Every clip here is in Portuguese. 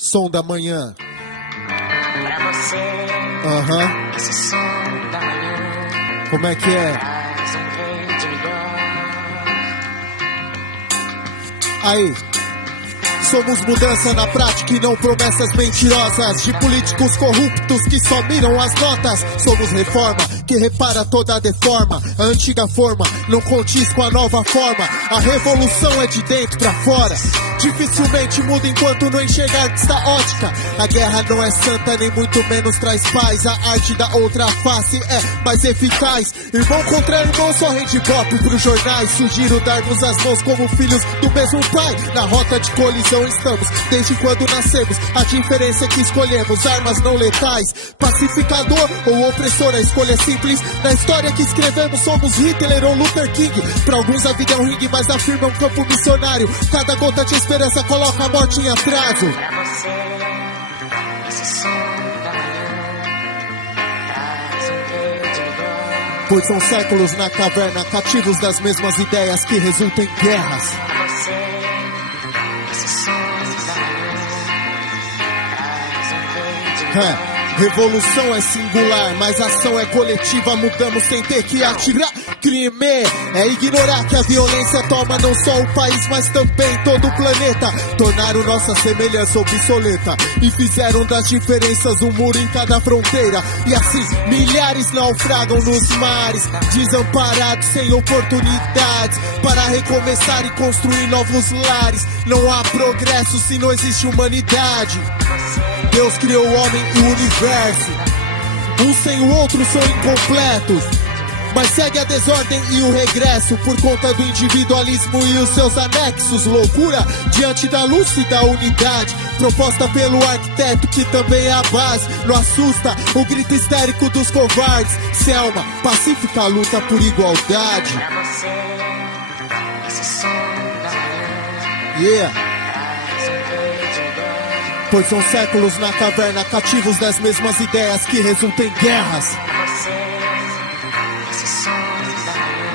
Som da manhã. Pra você, esse som da manhã. Como é que é? Traz um verde melhor. Aí. Somos mudança na prática e não promessas mentirosas de políticos corruptos que só miram as notas. Somos reforma que repara toda a deforma. A antiga forma não condiz com a nova forma. A revolução é de dentro pra fora. Dificilmente muda enquanto não enxergar que está ótica. A guerra não é santa, nem muito menos traz paz. A arte da outra face é mais eficaz. Irmão contra irmão só rende pop pros jornais. Sugiro darmos as mãos como filhos do mesmo pai. Na rota de colisão estamos desde quando nascemos. A diferença é que escolhemos armas não letais. Pacificador ou opressor, a escolha é simples. Na história que escrevemos somos Hitler ou Luther King. Pra alguns a vida é um ringue, mas a firma é um campo missionário. Cada gota de esperança coloca a morte em atraso. Pra você, esse som da manhã. Traz um verde melhor. Pois são séculos na caverna, cativos das mesmas ideias que resultam em guerras. Pra você, esse som da manhã. Traz um verde melhor. Revolução é singular, mas ação é coletiva. Mudamos sem ter que atirar. Crime é ignorar que a violência toma não só o país, mas também todo o planeta. Tornaram nossa semelhança obsoleta e fizeram das diferenças um muro em cada fronteira. E assim milhares naufragam nos mares, desamparados sem oportunidades para recomeçar e construir novos lares. Não há progresso se não existe humanidade. Deus criou o homem e o universo. Um sem o outro são incompletos, mas segue a desordem e o regresso por conta do individualismo e os seus anexos. Loucura diante da luz e da unidade proposta pelo arquiteto que também é a base. Não assusta o grito histérico dos covardes. Selma, pacífica luta por igualdade. Pra você, esse som da manhã. Yeah. Traz um verde melhor. Pois são séculos na caverna, cativos das mesmas ideias que resultam em guerras. Pra você, esse som da manhã.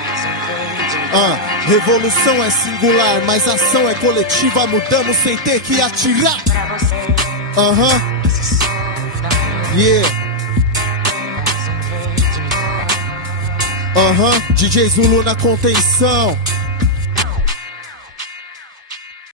Traz um verde melhor. Revolução é singular, mas ação é coletiva. Mudamos sem ter que atirar. Pra você, esse som da manhã. Yeah. Traz um verde melhor. DJ Zulu na contenção.